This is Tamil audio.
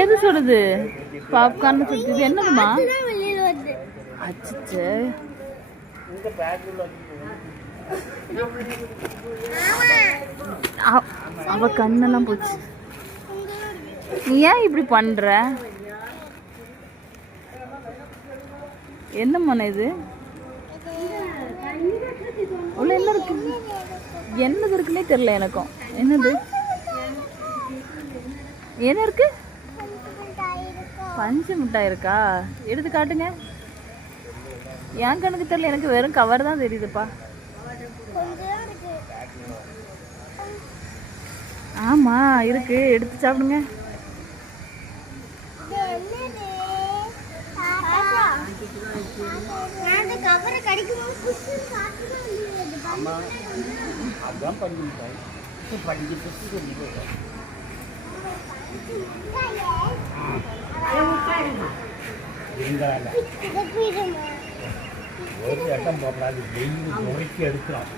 எது சொல்லுது? பாப்கார்ன் சுத்தி இது என்னதுமா? அச்சச்சே. அவ கண்ணெல்லாம் போச்சு. நீ ஏன் இப்படி பண்ற? என்ன மன இது? உள்ள என்ன இருக்கு? என்னது இருக்குன்னே தெரியல எனக்கும். என்னது? என்ன இருக்கு? பஞ்சு மிட்டாய் இருக்கா? எடுத்து காட்டுங்க. என் கணக்கு தெரியல, எனக்கு வெறும் கவர் தான் தெரியுதுப்பா. ஆமா இருக்கு, எடுத்து சாப்பிடுங்க. ஒரு இடம் போடாது, வெயில் நுழைக்கி எடுக்கிறோம்.